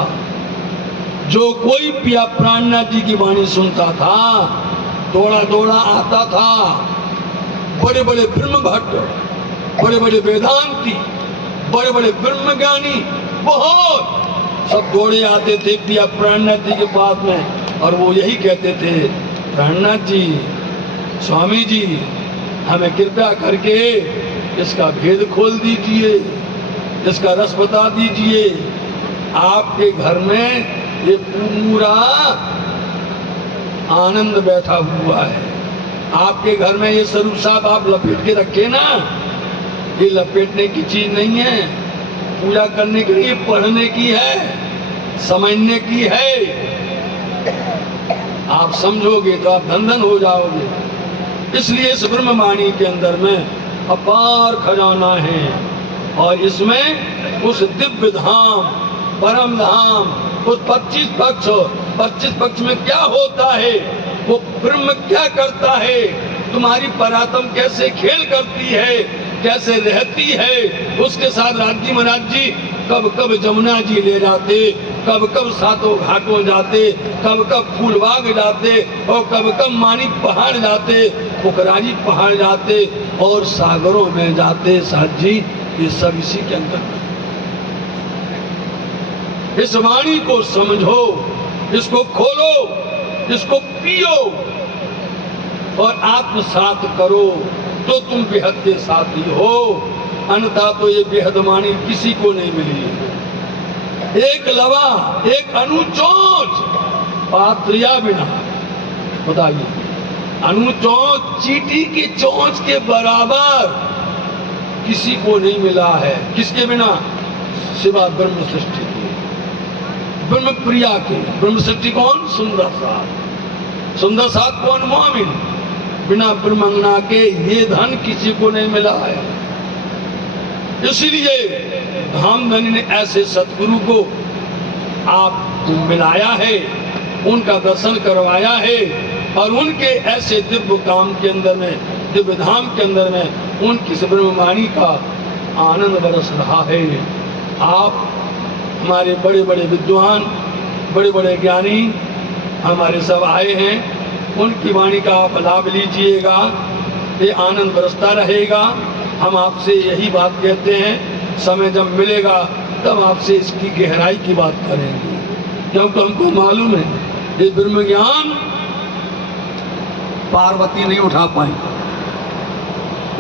जो कोई पिया प्राणनाथ जी की वाणी सुनता था, दौड़ा दौड़ा आता था। बड़े बड़े ब्रह्म भट्ट, बड़े बड़े वेदांती, बड़े बड़े ब्रह्म ज्ञानी बहुत सब दौड़े आते थे पिया प्राणनाथ जी के पास में, और वो यही कहते थे, प्राणनाथ जी, स्वामी जी, हमें कृपया करके इसका भेद खोल दीजिए, इसका रस बता दीजिए। आपके घर में ये पूरा आनंद बैठा हुआ है। आपके घर में ये स्वरूप साहब आप लपेट के रखे ना, ये लपेटने की चीज नहीं है, पूजा करने के लिए पढ़ने की है, समझने की है। आप समझोगे तो आप धन धन हो जाओगे। इसलिए इस ब्रह्मवाणी के अंदर में अपार खजाना है, और इसमें उस दिव्य धाम, परम धाम, उस 25 पक्ष में क्या होता है, वो ब्रह्म क्या करता है, तुम्हारी परात्म कैसे खेल करती है, कैसे रहती है, उसके साथ राजी महाराज जी कब कब जमुना जी ले जाते, कब कब सातों घाटों जाते, कब कब फूलबाग जाते, और कब कब मानिक पहाड़ जाते, पुकराजी पहाड़ जाते, और सागरों में जाते। साथ जी ये सब इसी के अंदर। इस वाणी को समझो, इसको खोलो, इसको पियो और आत्मसात करो, तो तुम बेहद के साथी हो। अन्यथा तो ये बेहद वाणी किसी को नहीं मिली। एक लवा, एक अनुचोच पात्रिया बिना, बताइए, अनुचोच चींटी की चोंच के बराबर किसी को नहीं मिला है। किसके बिना? सिवा ब्रह्म सृष्टि के, ब्रह्म प्रिया के। ब्रह्म सृष्टि कौन? सुंदर साथ। सुंदर साथ कौन? मोमिन। बिना ब्रह्मंगना के ये धन किसी को नहीं मिला है। इसलिए धामधनी ने ऐसे सतगुरु को आप मिलाया है, उनका दर्शन करवाया है, और उनके ऐसे दिव्य काम के अंदर में, दिव्य धाम के अंदर में उनकी ब्रह्मवाणी का आनंद बरस रहा है। आप हमारे बड़े बड़े विद्वान, बड़े बड़े ज्ञानी हमारे सब आए हैं, उनकी वाणी का आप लाभ लीजिएगा, ये आनंद बरसता रहेगा। हम आपसे यही बात कहते हैं, समय जब मिलेगा तब आपसे इसकी गहराई की बात करेंगे, क्योंकि हमको मालूम है ये ब्रह्म ज्ञान पार्वती नहीं उठा पाई,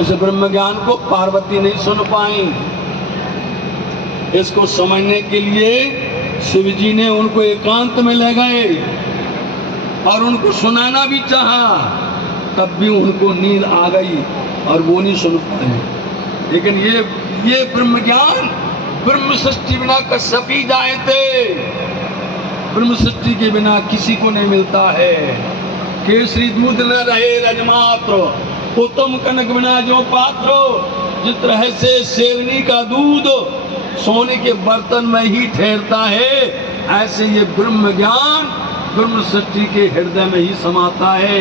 इस ब्रह्म ज्ञान को पार्वती नहीं सुन पाई। इसको समझने के लिए शिव जी ने उनको एकांत में ले गए और उनको सुनाना भी चाहा, तब भी उनको नींद आ गई और वो नहीं सुन पाए। लेकिन ये ब्रह्म ज्ञान ब्रह्म सृष्टि बिना कश्यपी जाए थे, ब्रह्म सृष्टि के बिना किसी को नहीं मिलता है। केसरी दूध न रहे रजमात्र, उत्तम कनक बिना जो पात्र, जित रहे से शेरनी का दूध सोने के बर्तन में ही ठहरता है, ऐसे ये ब्रह्म ज्ञान ब्रह्म सृष्टि के हृदय में ही समाता है।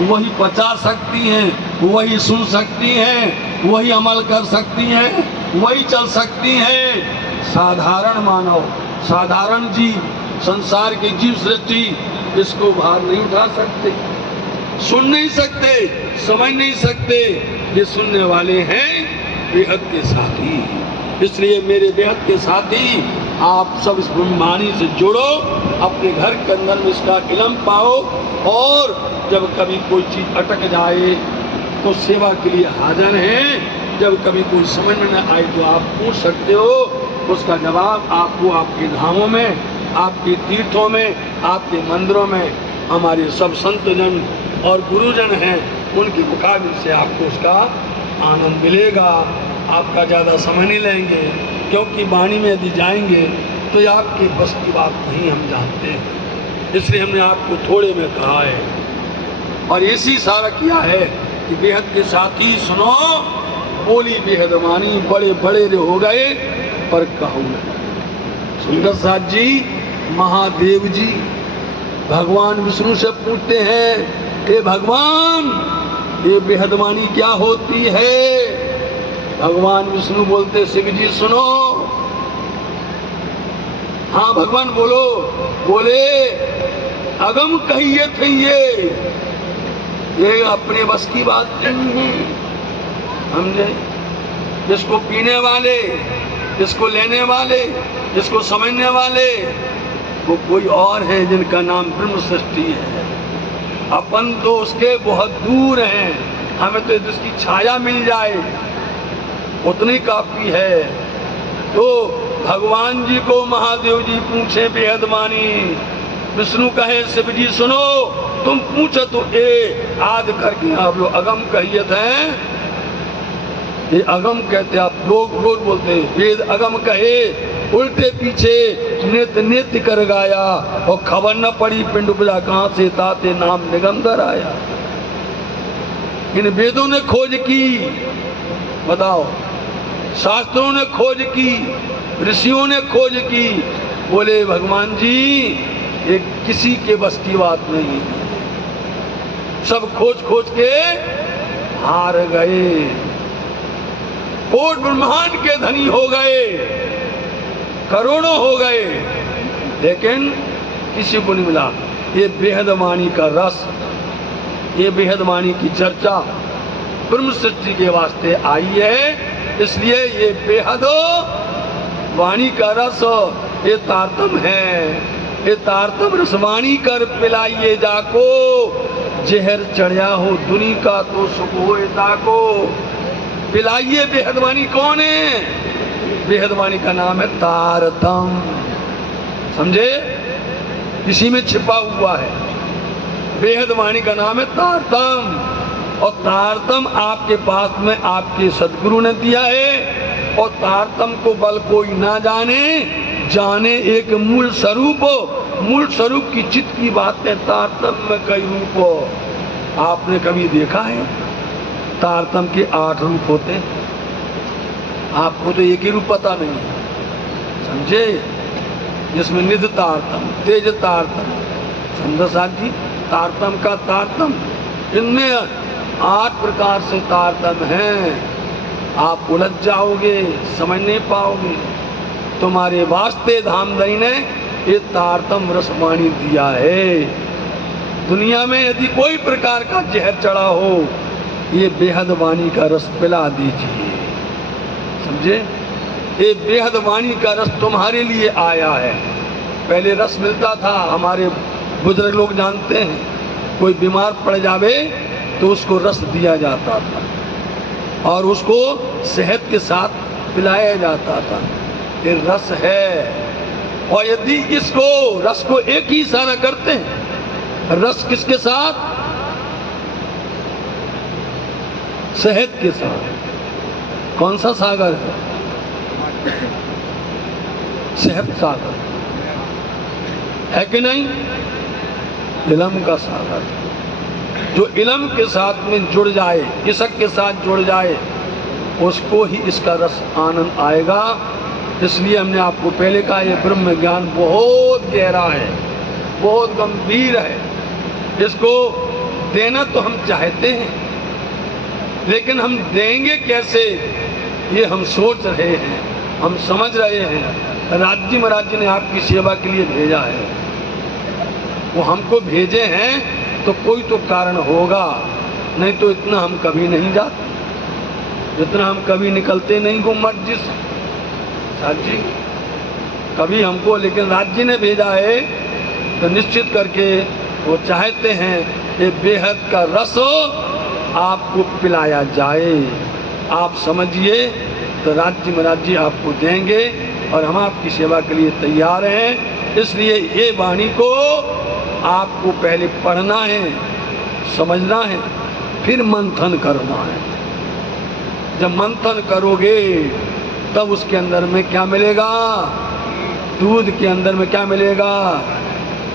वही पचा सकती हैं, वही सुन सकती हैं, वही अमल कर सकती हैं, वही चल सकती हैं। साधारण मानव, साधारण जीव, संसार की जीव सृष्टि इसको भार नहीं उठा सकते, सुन नहीं सकते, समझ नहीं सकते। ये सुनने वाले हैं बेहद के साथी। इसलिए मेरे बेहद के साथी, आप सब इस ब्रह्मवाणी से जुड़ो, अपने घर के अंदर में इसका इल्म पाओ, और जब कभी कोई चीज अटक जाए, तो सेवा के लिए हाजिर हैं। जब कभी कोई समझ में न आए तो आप पूछ सकते हो, उसका जवाब आपको आपके धामों में, आपके तीर्थों में, आपके मंदिरों में हमारे सब संतजन और गुरुजन हैं, उनके मुकाबले से आपको उसका आनंद मिलेगा। आपका ज़्यादा समय नहीं लेंगे, क्योंकि वाणी में यदि जाएंगे तो ये आपकी बस की बात नहीं, हम जानते हैं। इसलिए हमने आपको थोड़े में कहा है और इसी सारा किया है कि बेहद के साथी सुनो, बोली बेहद वाणी, बड़े बड़े रे हो गए पर कहूँ न। सुंदर साथ जी, महादेव जी भगवान विष्णु से पूछते हैं, हे भगवान ये बेहद वाणी क्या होती है? भगवान विष्णु बोलते, शिव जी सुनो। हाँ भगवान बोलो। बोले, अगम कहिए थे ये अपने बस की बात नहीं है, समझे? जिसको पीने वाले, जिसको लेने वाले, जिसको समझने वाले, वो कोई और है जिनका नाम ब्रह्म सृष्टि है। अपन तो उसके बहुत दूर हैं, हमें तो जिसकी छाया मिल जाए उतनी काफी है। तो भगवान जी को महादेव जी पूछे बेहद वाणी, विष्णु कहे शिव जी सुनो, तुम पूछो तो ए आद करके आप लोग अगम कहिए थे, ये अगम कहते आप लोग रोज बोलते, वेद अगम कहे, उल्टे पीछे नित्य नित्य कर गाया और खबर न पड़ी पिंड उपजा कहाँ से ताते नाम निगंधर आया। इन वेदों ने खोज की, बताओ, शास्त्रों ने खोज की, ऋषियों ने खोज की। बोले भगवान जी ये किसी के बस की बात नहीं, सब खोज खोज के हार गए, कोट ब्रह्मांड के धनी हो गए, करोड़ों हो गए, लेकिन किसी को नहीं मिला। ये बेहद वाणी का रस, ये बेहद वाणी की चर्चा ब्रह्म सृष्टि के वास्ते आई है, इसलिए ये बेहद वाणी का रस ये तारतम है। ये तारतम रसवाणी कर पिलाइए जाको, जहर चढ़िया हो दुनी का तो सुख होए ताको। पिलाइए बेहद वाणी कौन है? बेहद वाणी का नाम है तारतम, समझे? इसी में छिपा हुआ है। बेहद वाणी का नाम है तारतम, और तारतम आपके पास में आपके सदगुरु ने दिया है। और तारतम को बल कोई ना जाने, जाने एक मूल स्वरूप। मूल स्वरूप की चित्त की बात है, तारतम में कई रूप। आपने कभी देखा है तारतम के 8 रूप होते हैं? आपको तो एक ही रूप पता नहीं है, समझे? जिसमें निध तारतम, तेज तारतम, समझो साथ जी, तारतम का तारतम, इनमें 8 प्रकार से तारतम हैं। आप उलझ जाओगे, समझ नहीं पाओगे। तुम्हारे वास्ते धामधनी ने ये तारतम रसवाणी दिया है। दुनिया में यदि कोई प्रकार का जहर चढ़ा हो, ये बेहद वाणी का रस पिला दीजिए, समझे? ये बेहद वाणी का रस तुम्हारे लिए आया है। पहले रस मिलता था, हमारे बुजुर्ग लोग जानते हैं, कोई बीमार पड़ जावे तो उसको रस दिया जाता था और उसको शहद के साथ पिलाया जाता था। ये रस है। और यदि इसको रस को एक ही इशारा करते हैं, रस किसके साथ? शहद के साथ। कौन सा सागर है? शहद सागर है कि नहीं? इलम का सागर। जो इलम के साथ में जुड़ जाए, इसक के साथ जुड़ जाए, उसको ही इसका रस आनंद आएगा। इसलिए हमने आपको पहले कहा, ये ब्रह्म ज्ञान बहुत गहरा है, बहुत गंभीर है। इसको देना तो हम चाहते हैं, लेकिन हम देंगे कैसे, ये हम सोच रहे हैं, हम समझ रहे हैं। राज्य महाराज जी ने आपकी सेवा के लिए भेजा है, वो हमको भेजे हैं तो कोई तो कारण होगा, नहीं तो इतना हम कभी नहीं जाते, इतना हम कभी निकलते नहीं हो मर्जी से। जी कभी हमको, लेकिन राज्य ने भेजा है तो निश्चित करके वो चाहते हैं ये बेहद का रस आपको पिलाया जाए। आप समझिए तो राज्य महाराज जी आपको देंगे और हम आपकी सेवा के लिए तैयार हैं। इसलिए ये वाणी को आपको पहले पढ़ना है, समझना है, फिर मंथन करना है। जब मंथन करोगे तब उसके अंदर में क्या मिलेगा? दूध के अंदर में क्या मिलेगा?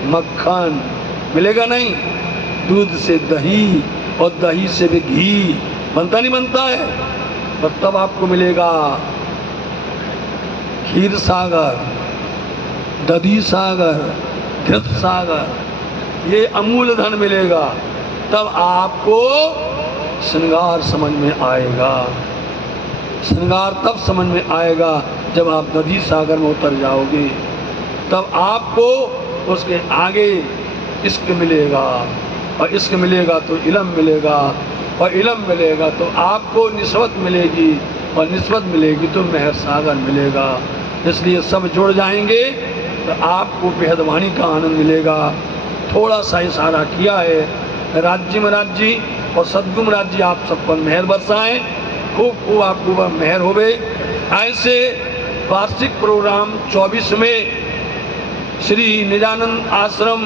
मक्खन मिलेगा नहीं? दूध से दही और दही से भी घी बनता नहीं बनता है? और तब आपको मिलेगा क्षीर सागर, दधी सागर, घृत सागर, ये अमूल धन मिलेगा। तब आपको श्रृंगार समझ में आएगा। श्रृंगार तब समझ में आएगा जब आप दधी सागर में उतर जाओगे। तब आपको उसके आगे इश्क मिलेगा, और इश्क मिलेगा तो इल्म मिलेगा, और इल्म मिलेगा तो आपको निस्बत मिलेगी, और निस्बत मिलेगी तो मेहर सागर मिलेगा। इसलिए सब जुड़ जाएंगे तो आपको बेहद वाणी का आनंद मिलेगा। थोड़ा सा इशारा किया है राज्य महाराज जी और सद्गुरु महाराज जी, आप सब पर मेहर बरसाएं, खूब खूब आपको मेहर होवे। ऐसे वार्षिक प्रोग्राम 24 में श्री निजानंद आश्रम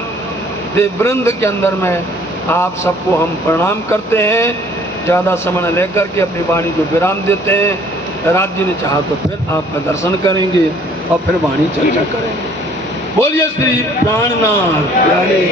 देववृंद के अंदर में आप सबको हम प्रणाम करते हैं। ज़्यादा समय लेकर के अपनी वाणी को विराम देते हैं। राज्य ने चाहा तो फिर आपका दर्शन करेंगे और फिर वाणी चर्चा करेंगे। बोलिए श्री प्राणनाथ प्यारे।